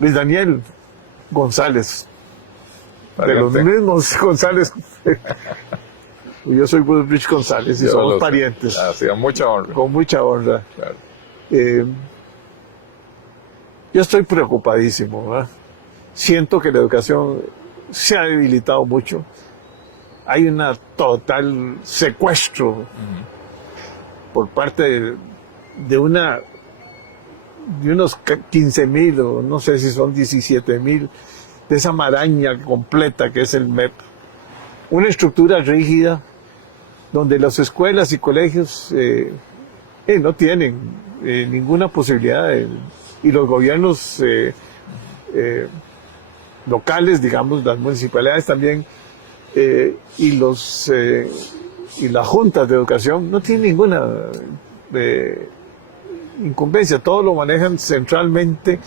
Luis Daniel González, de los Pariente. mismos González. Yo soy Woodbridge González y Yo somos lo sé. parientes, Hacía mucha honra. con mucha honra. Claro. Yo estoy preocupadísimo, ¿verdad? Siento que la educación se ha debilitado mucho. Hay un total secuestro por parte de unos 15,000 o no sé si son 17,000 de esa maraña completa que es el MEP. Una estructura rígida donde las escuelas y colegios no tienen ninguna posibilidad y los gobiernos locales, digamos, las municipalidades también, y las juntas de educación no tienen ninguna incumbencia. Todo lo manejan centralmente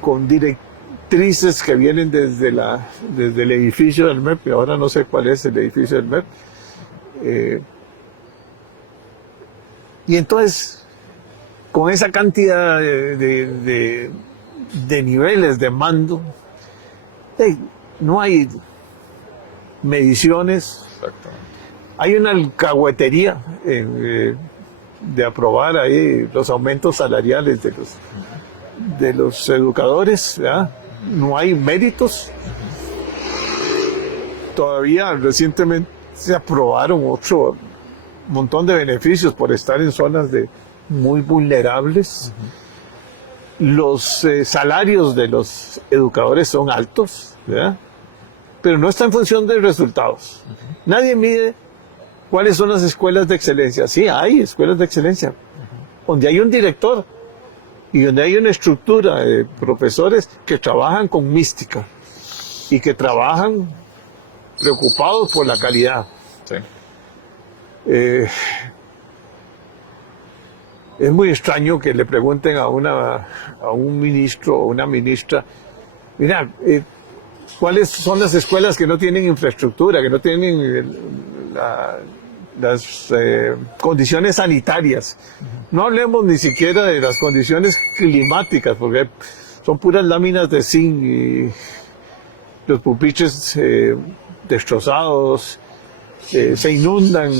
con directrices que vienen desde el edificio del MEP, y ahora no sé cuál es el edificio del MEP. Y entonces, con esa cantidad de niveles de mando, no hay mediciones, Exactamente. hay una alcahuetería de aprobar ahí los aumentos salariales de los educadores, ¿verdad? No hay méritos. Todavía recientemente se aprobaron otro montón de beneficios por estar en zonas muy vulnerables. Los salarios de los educadores son altos, ¿verdad? Pero no está en función de resultados. Nadie mide cuáles son las escuelas de excelencia. Sí, hay escuelas de excelencia, donde hay un director y donde hay una estructura de profesores que trabajan con mística y que trabajan preocupados por la calidad. Sí. Es muy extraño que le pregunten a un ministro o una ministra, mira, ¿cuáles son las escuelas que no tienen infraestructura, que no tienen las condiciones sanitarias? No hablemos ni siquiera de las condiciones climáticas, porque son puras láminas de zinc y los pupitres destrozados, se inundan,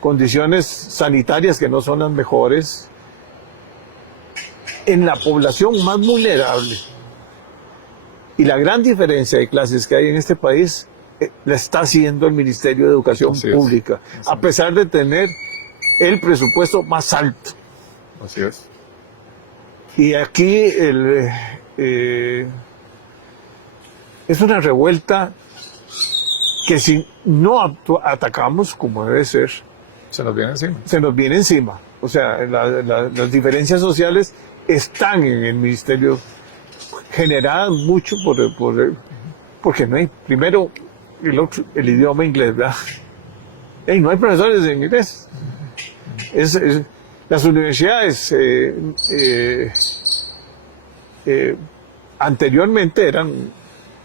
condiciones sanitarias que no son las mejores. En la población más vulnerable, y la gran diferencia de clases que hay en este país la está haciendo el Ministerio de Educación Así es. Pública, a pesar de tener el presupuesto más alto. Así es. Y aquí es una revuelta que si no atacamos como debe ser, Se nos viene encima. se nos viene encima. O sea, las diferencias sociales están en el ministerio, generadas mucho porque no hay, primero, el idioma inglés, ¿verdad? No hay profesores de inglés. Las universidades anteriormente eran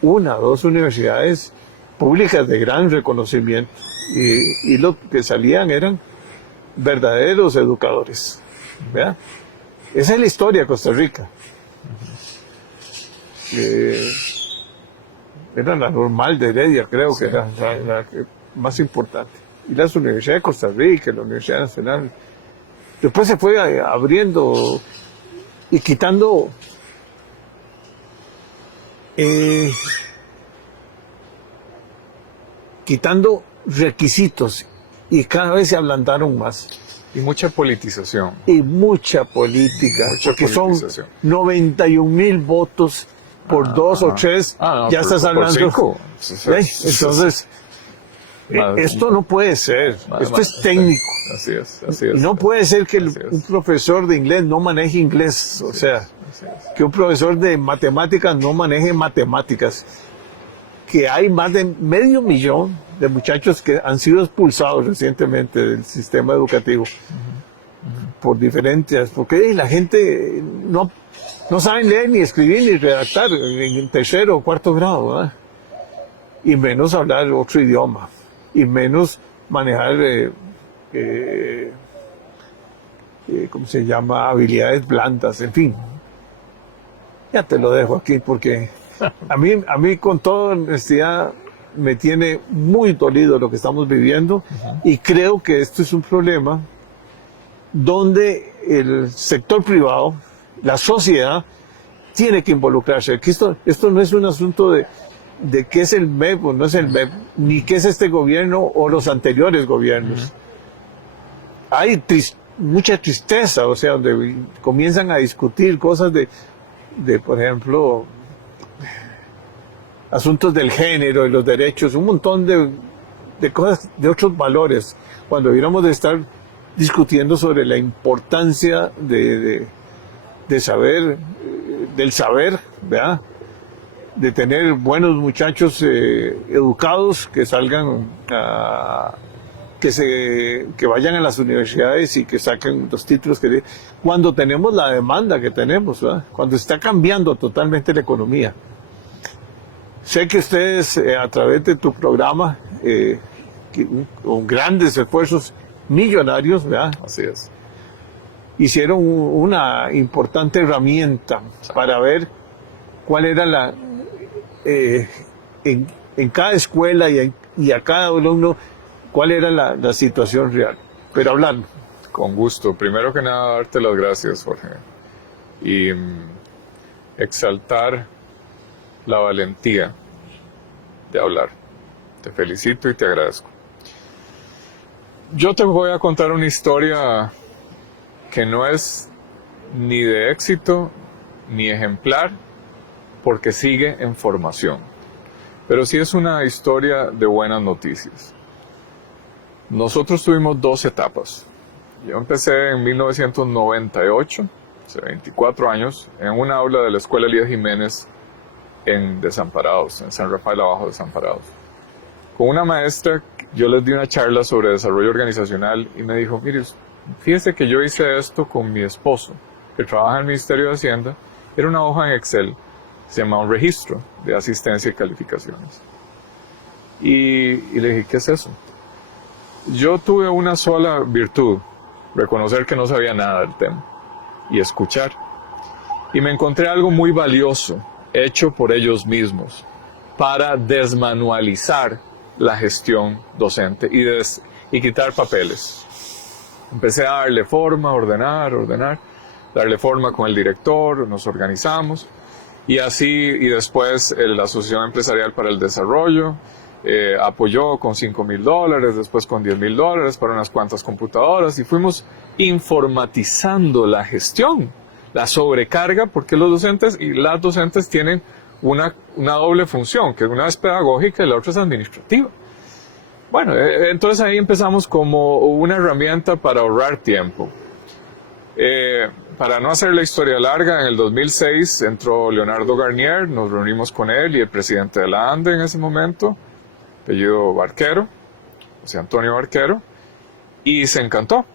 una o dos universidades públicas de gran reconocimiento y lo que salían eran verdaderos educadores, ¿verdad? Esa es la historia de Costa Rica. Era la Normal de Heredia, creo Sí, que era la más importante. Y las universidades de Costa Rica, la Universidad Nacional. Después se fue abriendo y quitando requisitos, y cada vez se ablandaron más. Y mucha politización. Y mucha política, Mucha porque son politización. 91,000 votos por dos o tres, no, ya estás por hablando. cinco. Entonces, esto no puede ser, esto es técnico. Así es, así Y es. no puede ser que Así es. un profesor de inglés no maneje inglés, o sea, Así es. que un profesor de matemáticas no maneje matemáticas, que hay más de 500,000 de muchachos que han sido expulsados recientemente del sistema educativo por diferentes, porque la gente no saben leer ni escribir ni redactar en tercero o cuarto grado, ¿verdad? Y menos hablar otro idioma, y menos manejar ¿cómo se llama? Habilidades blandas, en fin. Ya te lo dejo aquí porque a mí con toda honestidad me tiene muy dolido lo que estamos viviendo y creo que esto es un problema donde el sector privado, la sociedad, tiene que involucrarse. Que esto no es un asunto de qué es el MEP o no es el MEP, ni qué es este gobierno o los anteriores gobiernos. Hay mucha tristeza, o sea, donde comienzan a discutir cosas de por ejemplo, asuntos del género, de los derechos, un montón de cosas, de otros valores, cuando debiéramos de estar discutiendo sobre la importancia de saber, del saber, ¿verdad? De tener buenos muchachos educados que salgan que vayan a las universidades y que saquen los títulos cuando tenemos la demanda que tenemos, ¿verdad? Cuando está cambiando totalmente la economía. Sé que ustedes a través de tu programa con grandes esfuerzos millonarios, ¿verdad? Así es. Hicieron una importante herramienta para ver cuál era en cada escuela y a cada alumno cuál era la situación real. Pero hablar. Con gusto. Primero que nada, darte las gracias, Jorge. Y exaltar la valentía de hablar. Te felicito y te agradezco. Yo te voy a contar una historia que no es ni de éxito ni ejemplar, porque sigue en formación. Pero sí es una historia de buenas noticias. Nosotros tuvimos dos etapas. Yo empecé en 1998, hace 24 años, en una aula de la Escuela Elías Jiménez en Desamparados, en San Rafael Abajo Desamparados. Con una maestra, yo les di una charla sobre desarrollo organizacional y me dijo, mire, fíjese que yo hice esto con mi esposo, que trabaja en el Ministerio de Hacienda. Era una hoja en Excel, se llama un registro de asistencia y calificaciones. Y le dije, ¿qué es eso? Yo tuve una sola virtud, reconocer que no sabía nada del tema y escuchar. Y me encontré algo muy valioso, hecho por ellos mismos, para desmanualizar la gestión docente y quitar papeles. Empecé a darle forma, ordenar, darle forma con el director, nos organizamos y así, y después la Asociación Empresarial para el Desarrollo apoyó con $5,000, después con $10,000 para unas cuantas computadoras y fuimos informatizando la gestión, la sobrecarga, porque los docentes y las docentes tienen una doble función, que una es pedagógica y la otra es administrativa. Bueno, entonces ahí empezamos como una herramienta para ahorrar tiempo. Para no hacer la historia larga, en el 2006 entró Leonardo Garnier, nos reunimos con él y el presidente de la ANDE en ese momento, apellido Barquero, José Antonio Barquero, y se encantó.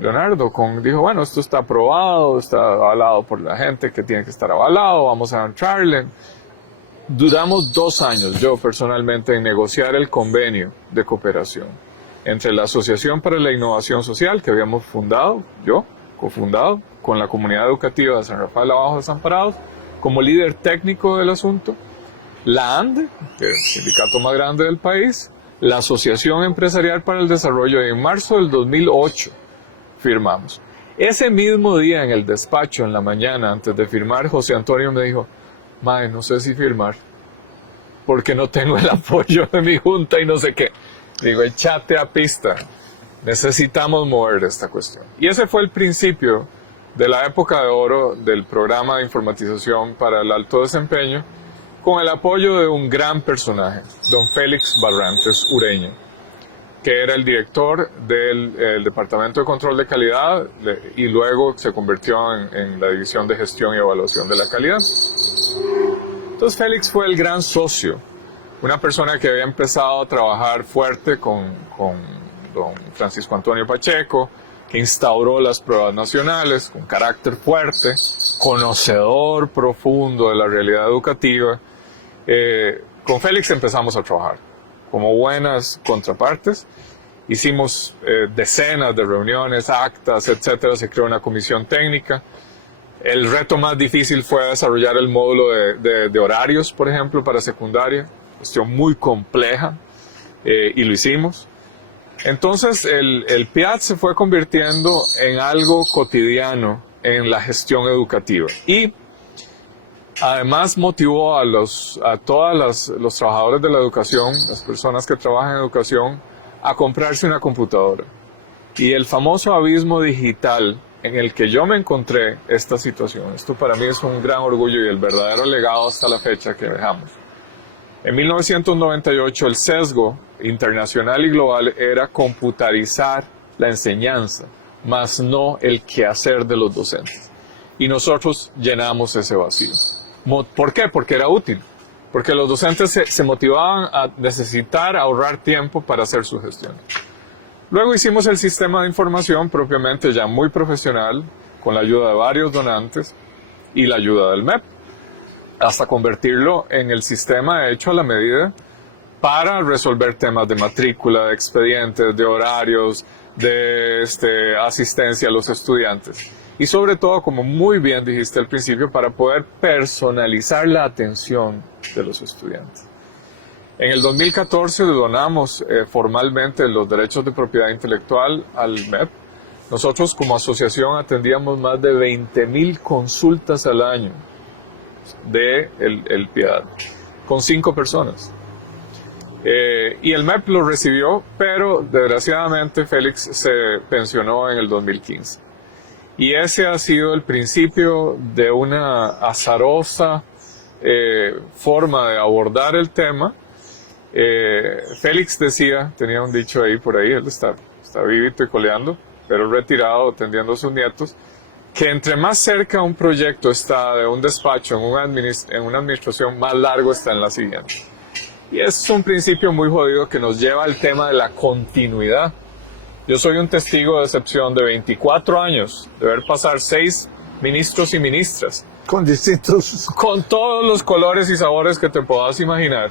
Leonardo dijo, bueno, esto está aprobado, está avalado por la gente que tiene que estar avalado, vamos a entrarle. Duramos 2 años, yo personalmente, en negociar el convenio de cooperación entre la Asociación para la Innovación Social, que habíamos fundado, yo, cofundado, con la comunidad educativa de San Rafael Abajo Desamparados, como líder técnico del asunto, la ANDE, que es el sindicato más grande del país, la Asociación Empresarial para el Desarrollo, y en marzo del 2008 firmamos. Ese mismo día en el despacho, en la mañana, antes de firmar, José Antonio me dijo, mae, no sé si firmar, porque no tengo el apoyo de mi junta y no sé qué. Digo, echate a pista, necesitamos mover esta cuestión. Y ese fue el principio de la época de oro del programa de informatización para el alto desempeño, con el apoyo de un gran personaje, don Félix Barrantes Ureña, que era el director del Departamento de Control de Calidad y luego se convirtió en la División de Gestión y Evaluación de la Calidad. Entonces Félix fue el gran socio, una persona que había empezado a trabajar fuerte con don Francisco Antonio Pacheco, que instauró las pruebas nacionales con carácter fuerte, conocedor profundo de la realidad educativa. Con Félix empezamos a trabajar como buenas contrapartes. Hicimos decenas de reuniones, actas, etcétera. Se creó una comisión técnica. El reto más difícil fue desarrollar el módulo de horarios, por ejemplo, para secundaria, cuestión muy compleja, y lo hicimos. Entonces el PIAT se fue convirtiendo en algo cotidiano en la gestión educativa y además motivó a todos los trabajadores de la educación, las personas que trabajan en educación, a comprarse una computadora. Y el famoso abismo digital en el que yo me encontré esta situación, esto para mí es un gran orgullo y el verdadero legado hasta la fecha que dejamos. En 1998 el sesgo internacional y global era computarizar la enseñanza, más no el quehacer de los docentes. Y nosotros llenamos ese vacío. ¿Por qué? Porque era útil. Porque los docentes se motivaban a necesitar ahorrar tiempo para hacer su gestión. Luego hicimos el sistema de información propiamente ya muy profesional, con la ayuda de varios donantes y la ayuda del MEP, hasta convertirlo en el sistema hecho a la medida para resolver temas de matrícula, de expedientes, de horarios, de asistencia a los estudiantes. Y sobre todo, como muy bien dijiste al principio, para poder personalizar la atención de los estudiantes. En el 2014 donamos formalmente los derechos de propiedad intelectual al MEP. Nosotros como asociación atendíamos más de 20,000 consultas al año de el PIAD, con 5 personas. Y el MEP lo recibió, pero desgraciadamente Félix se pensionó en el 2015. Y ese ha sido el principio de una azarosa forma de abordar el tema. Félix decía, tenía un dicho ahí por ahí, él está vivito y coleando, pero retirado, atendiendo a sus nietos, que entre más cerca un proyecto está de un despacho en una administración, más largo está en la siguiente. Y es un principio muy jodido que nos lleva al tema de la continuidad. Yo soy un testigo de excepción de 24 años, de ver pasar 6 ministros y ministras. Con distintos... Con todos los colores y sabores que te puedas imaginar,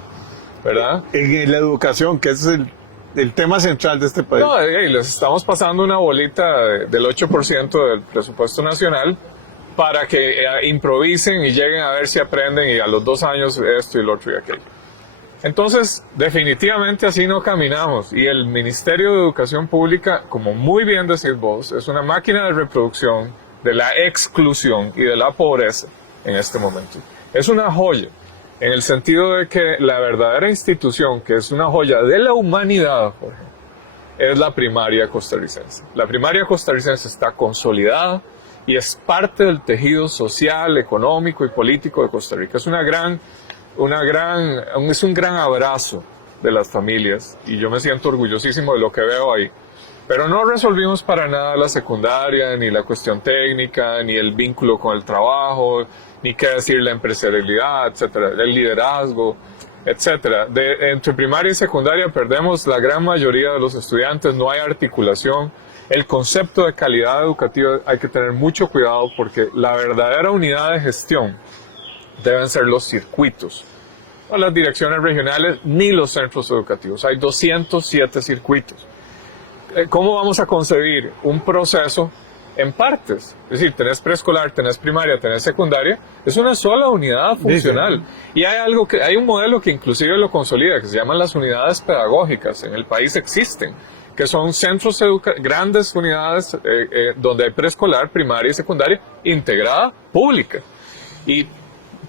¿verdad? En la educación, que es el tema central de este país. No, les estamos pasando una bolita del 8% del presupuesto nacional para que improvisen y lleguen a ver si aprenden y a los 2 años esto y lo otro y aquello. Entonces, definitivamente así no caminamos y el Ministerio de Educación Pública, como muy bien decís vos, es una máquina de reproducción de la exclusión y de la pobreza en este momento. Es una joya, en el sentido de que la verdadera institución, que es una joya de la humanidad, Jorge, es la primaria costarricense. La primaria costarricense está consolidada y es parte del tejido social, económico y político de Costa Rica. Es un gran abrazo de las familias y yo me siento orgullosísimo de lo que veo ahí. Pero no resolvimos para nada la secundaria, ni la cuestión técnica, ni el vínculo con el trabajo, ni qué decir la empresarialidad, etcétera, el liderazgo, etcétera. Entre primaria y secundaria perdemos la gran mayoría de los estudiantes, no hay articulación. El concepto de calidad educativa hay que tener mucho cuidado porque la verdadera unidad de gestión deben ser los circuitos, no las direcciones regionales ni los centros educativos. Hay 207 circuitos. ¿Cómo vamos a concebir un proceso en partes? Es decir, tenés preescolar, tenés primaria, tenés secundaria, es una sola unidad funcional. Y hay un modelo que inclusive lo consolida, que se llaman las unidades pedagógicas. En el país existen, que son centros grandes unidades donde hay preescolar, primaria y secundaria integrada, pública. Y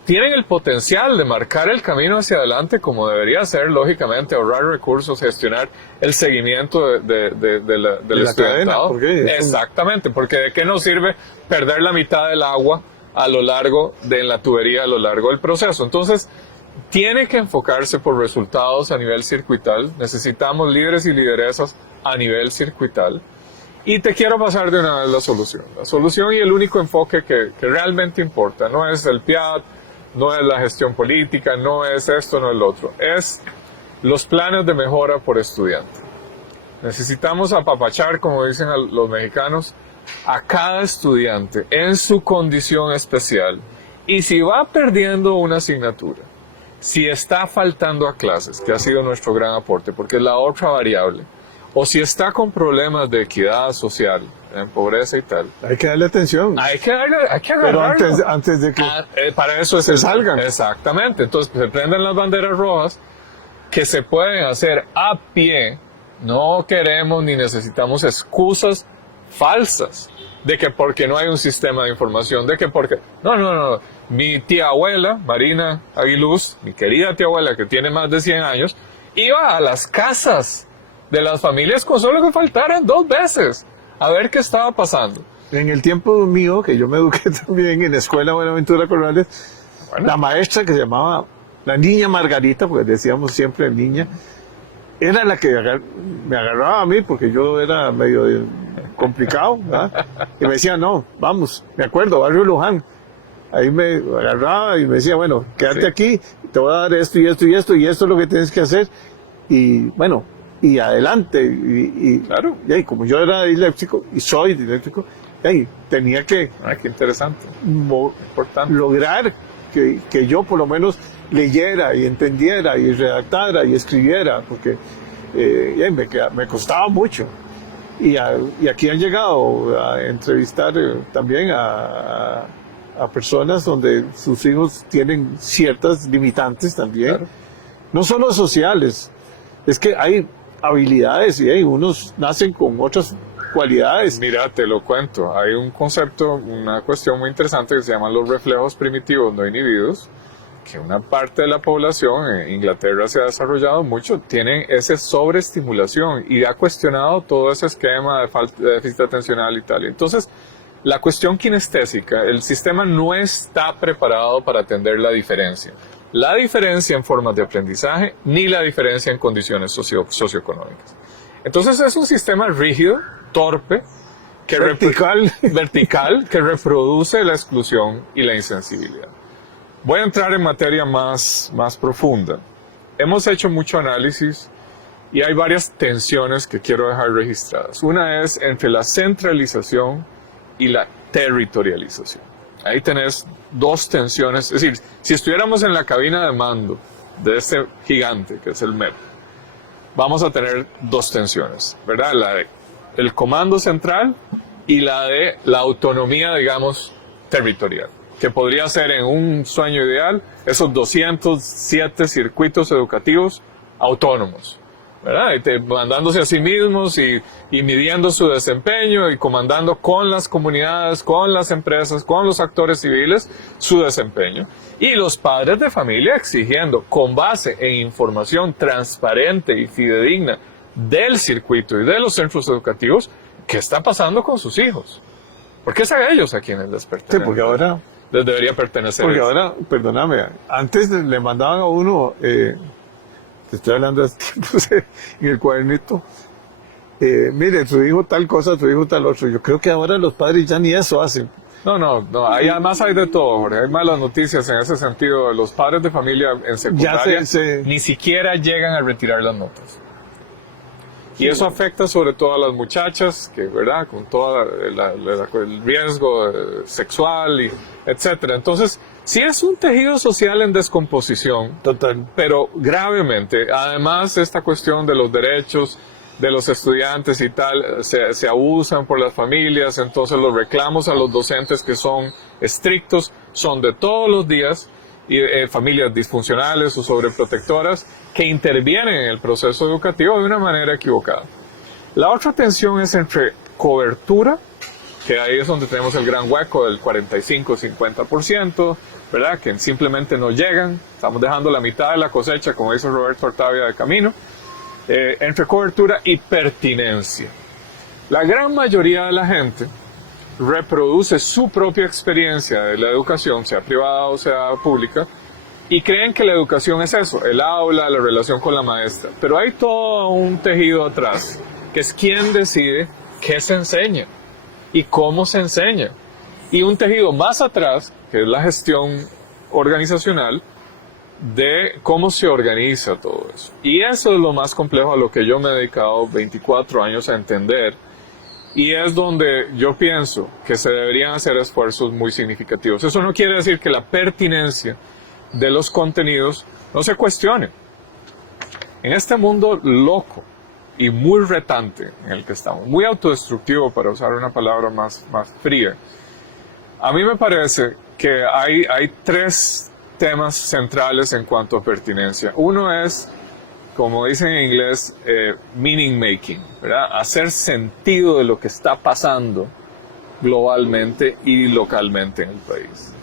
tienen el potencial de marcar el camino hacia adelante como debería ser, lógicamente, ahorrar recursos, gestionar el seguimiento del estudiantado. Exactamente, porque ¿de qué nos sirve perder la mitad del agua a lo largo de la tubería, a lo largo del proceso? Entonces, tiene que enfocarse por resultados a nivel circuital. Necesitamos líderes y lideresas a nivel circuital. Y te quiero pasar de una vez la solución. La solución y el único enfoque que realmente importa no es el PIAT, no es la gestión política, no es esto, no es lo otro. Es los planes de mejora por estudiante. Necesitamos apapachar, como dicen los mexicanos, a cada estudiante en su condición especial. Y si va perdiendo una asignatura, si está faltando a clases, que ha sido nuestro gran aporte, porque es la otra variable, o si está con problemas de equidad social, en pobreza y tal, Hay que darle atención. hay que Pero agarrarlo. antes de que Para eso es se salgan. Exactamente. Entonces se prenden las banderas rojas que se pueden hacer a pie. No queremos ni necesitamos excusas falsas de que porque no hay un sistema de información, de que porque... No. Mi tía abuela, Marina Aguiluz, mi querida tía abuela que tiene más de 100 años, iba a las casas de las familias con solo que faltaran 2 veces a ver qué estaba pasando. en el tiempo mío, que yo me eduqué también en la escuela Buenaventura Corrales, Bueno. la maestra que se llamaba la niña Margarita, porque decíamos siempre niña, era la que me agarraba a mí porque yo era medio complicado, ¿verdad? Y me decía, no, vamos, me acuerdo, Barrio Luján. Ahí me agarraba y me decía, bueno, quédate Sí. aquí, te voy a dar esto y esto y esto, y esto es lo que tienes que hacer. Y bueno, y adelante. Claro. Y como yo era disléxico, y soy disléxico, tenía que Qué interesante. Importante. lograr que yo por lo menos leyera y entendiera y redactara y escribiera, porque me costaba mucho. Y aquí han llegado a entrevistar también a personas donde sus hijos tienen ciertas limitantes también, Claro. no solo sociales, es que hay habilidades y unos nacen con otras cualidades. Mira, te lo cuento. Hay un concepto, una cuestión muy interesante que se llaman los reflejos primitivos no inhibidos, que una parte de la población, en Inglaterra se ha desarrollado mucho, tienen esa sobreestimulación y ha cuestionado todo ese esquema de déficit atencional y tal. Entonces, la cuestión kinestésica, el sistema no está preparado para atender la diferencia. La diferencia en formas de aprendizaje, ni la diferencia en condiciones socioeconómicas. Entonces es un sistema rígido, torpe, que vertical, que reproduce la exclusión y la insensibilidad. Voy a entrar en materia más profunda. Hemos hecho mucho análisis y hay varias tensiones que quiero dejar registradas. Una es entre la centralización y la territorialización. Ahí tenés 2 tensiones. Es decir, si estuviéramos en la cabina de mando de este gigante que es el MEP, vamos a tener 2 tensiones, ¿verdad? La de el comando central y la de la autonomía, digamos, territorial, que podría ser en un sueño ideal esos 207 circuitos educativos autónomos, ¿verdad? Mandándose a sí mismos y midiendo su desempeño y comandando con las comunidades, con las empresas, con los actores civiles su desempeño. Y los padres de familia exigiendo, con base en información transparente y fidedigna del circuito y de los centros educativos, qué está pasando con sus hijos. Porque es a ellos a quienes les pertenece. Sí, porque ahora... Les debería pertenecer. Porque ahora, perdóname, antes le mandaban a uno, te estoy hablando de tiempos, en el cuadernito, mire, su hijo tal cosa, su hijo tal otro. Yo creo que ahora los padres ya ni eso hacen. No, ahí además hay de todo, Jorge. Hay malas noticias en ese sentido. Los padres de familia en secundaria ni siquiera llegan a retirar las notas. Y eso afecta sobre todo a las muchachas, que, ¿verdad? Con todo el riesgo sexual, y etcétera. Entonces, sí es un tejido social en descomposición. Total. Pero gravemente. Además, esta cuestión de los derechos de los estudiantes y tal, se abusan por las familias. Entonces, los reclamos a los docentes que son estrictos son de todos los días. Y familias disfuncionales o sobreprotectoras que intervienen en el proceso educativo de una manera equivocada. La otra tensión es entre cobertura, que ahí es donde tenemos el gran hueco del 45-50%, ¿verdad? Que simplemente no llegan, estamos dejando la mitad de la cosecha, como dice Roberto Artavia de Camino, entre cobertura y pertinencia. La gran mayoría de la gente reproduce su propia experiencia de la educación, sea privada o sea pública, y creen que la educación es eso, el aula, la relación con la maestra. Pero hay todo un tejido atrás, que es quién decide qué se enseña y cómo se enseña. Y un tejido más atrás, que es la gestión organizacional, de cómo se organiza todo eso. Y eso es lo más complejo a lo que yo me he dedicado 24 años a entender. Y es donde yo pienso que se deberían hacer esfuerzos muy significativos. Eso no quiere decir que la pertinencia de los contenidos no se cuestione. En este mundo loco, y muy retante en el que estamos, muy autodestructivo para usar una palabra más fría. A mí me parece que hay tres temas centrales en cuanto a pertinencia. Uno es, como dicen en inglés, meaning making, ¿verdad? Hacer sentido de lo que está pasando globalmente y localmente en el país.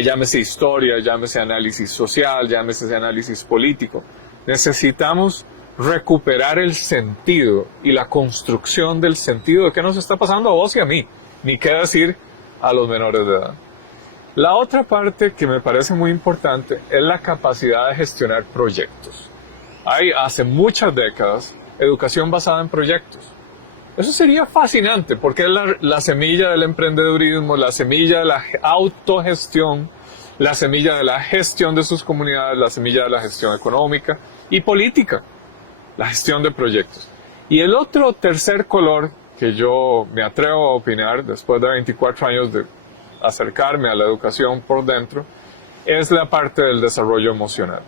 Llámese historia, llámese análisis social, llámese análisis político. Necesitamos recuperar el sentido y la construcción del sentido de qué nos está pasando a vos y a mí, ni qué decir a los menores de edad. La otra parte que me parece muy importante es la capacidad de gestionar proyectos. Hay hace muchas décadas educación basada en proyectos. Eso sería fascinante porque es la semilla del emprendedurismo, la semilla de la autogestión, la semilla de la gestión de sus comunidades, la semilla de la gestión económica y política, la gestión de proyectos. Y el otro tercer color que yo me atrevo a opinar después de 24 años de acercarme a la educación por dentro es la parte del desarrollo emocional.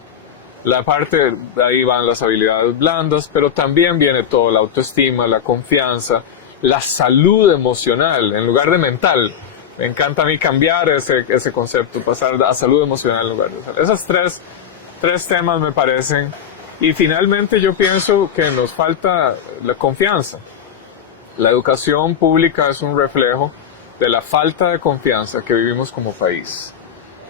La parte, de ahí van las habilidades blandas, pero también viene todo, la autoestima, la confianza, la salud emocional en lugar de mental. Me encanta a mí cambiar ese concepto, pasar a salud emocional en lugar de salud. Esos tres temas me parecen. Y finalmente yo pienso que nos falta la confianza. La educación pública es un reflejo de la falta de confianza que vivimos como país.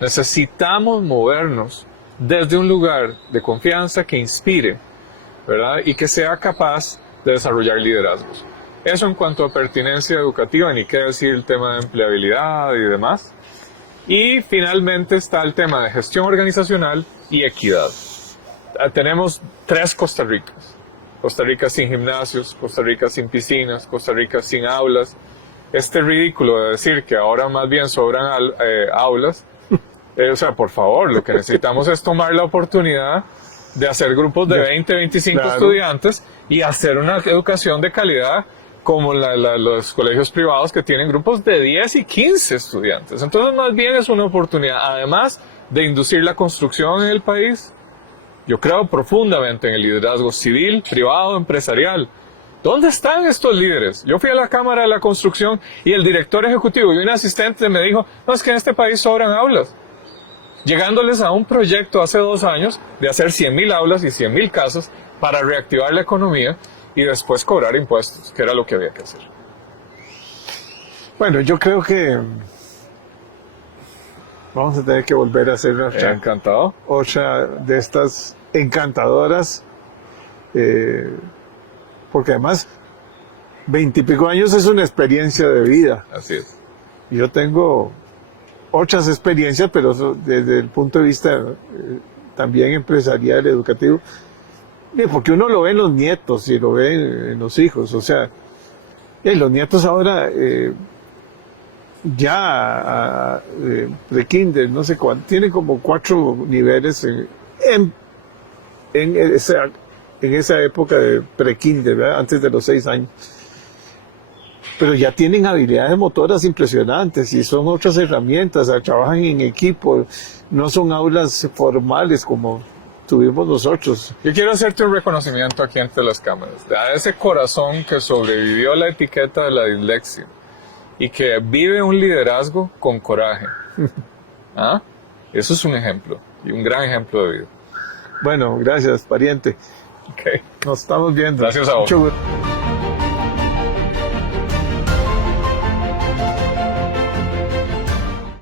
Necesitamos movernos desde un lugar de confianza que inspire, ¿verdad? Y que sea capaz de desarrollar liderazgos. Eso en cuanto a pertinencia educativa, ni qué decir el tema de empleabilidad y demás. Y finalmente está el tema de gestión organizacional y equidad. Tenemos 3 Costa Ricas. Costa Rica sin gimnasios, Costa Rica sin piscinas, Costa Rica sin aulas. Este ridículo de decir que ahora más bien sobran aulas. O sea, por favor, lo que necesitamos es tomar la oportunidad de hacer grupos de 20, 25 claro. estudiantes y hacer una educación de calidad como los colegios privados que tienen grupos de 10 y 15 estudiantes. Entonces, más bien es una oportunidad, además de inducir la construcción en el país. Yo creo profundamente en el liderazgo civil, privado, empresarial. ¿Dónde están estos líderes? Yo fui a la Cámara de la Construcción y el director ejecutivo y un asistente me dijo, no, es que en este país sobran aulas. Llegándoles a un proyecto hace 2 años de hacer 100,000 aulas y 100,000 casas para reactivar la economía y después cobrar impuestos, que era lo que había que hacer. Bueno, yo creo que vamos a tener que volver a hacer Encantado. otra de estas encantadoras, porque además 20 y pico años es una experiencia de vida. Así es. Yo tengo otras experiencias, pero desde el punto de vista también empresarial, educativo, porque uno lo ve en los nietos y lo ve en los hijos, o sea, los nietos ahora ya pre-kinder, no sé cuánto, tienen como 4 niveles en esa época de pre-kinder, ¿verdad? Antes de los 6 años. Pero ya tienen habilidades motoras impresionantes y son otras herramientas, trabajan en equipo, no son aulas formales como tuvimos nosotros. Yo quiero hacerte un reconocimiento aquí entre las cámaras, a ese corazón que sobrevivió a la etiqueta de la dislexia y que vive un liderazgo con coraje. ¿Ah? Eso es un ejemplo, y un gran ejemplo de vida. Bueno, gracias, pariente. Okay. Nos estamos viendo. Gracias a vos. Mucho gusto.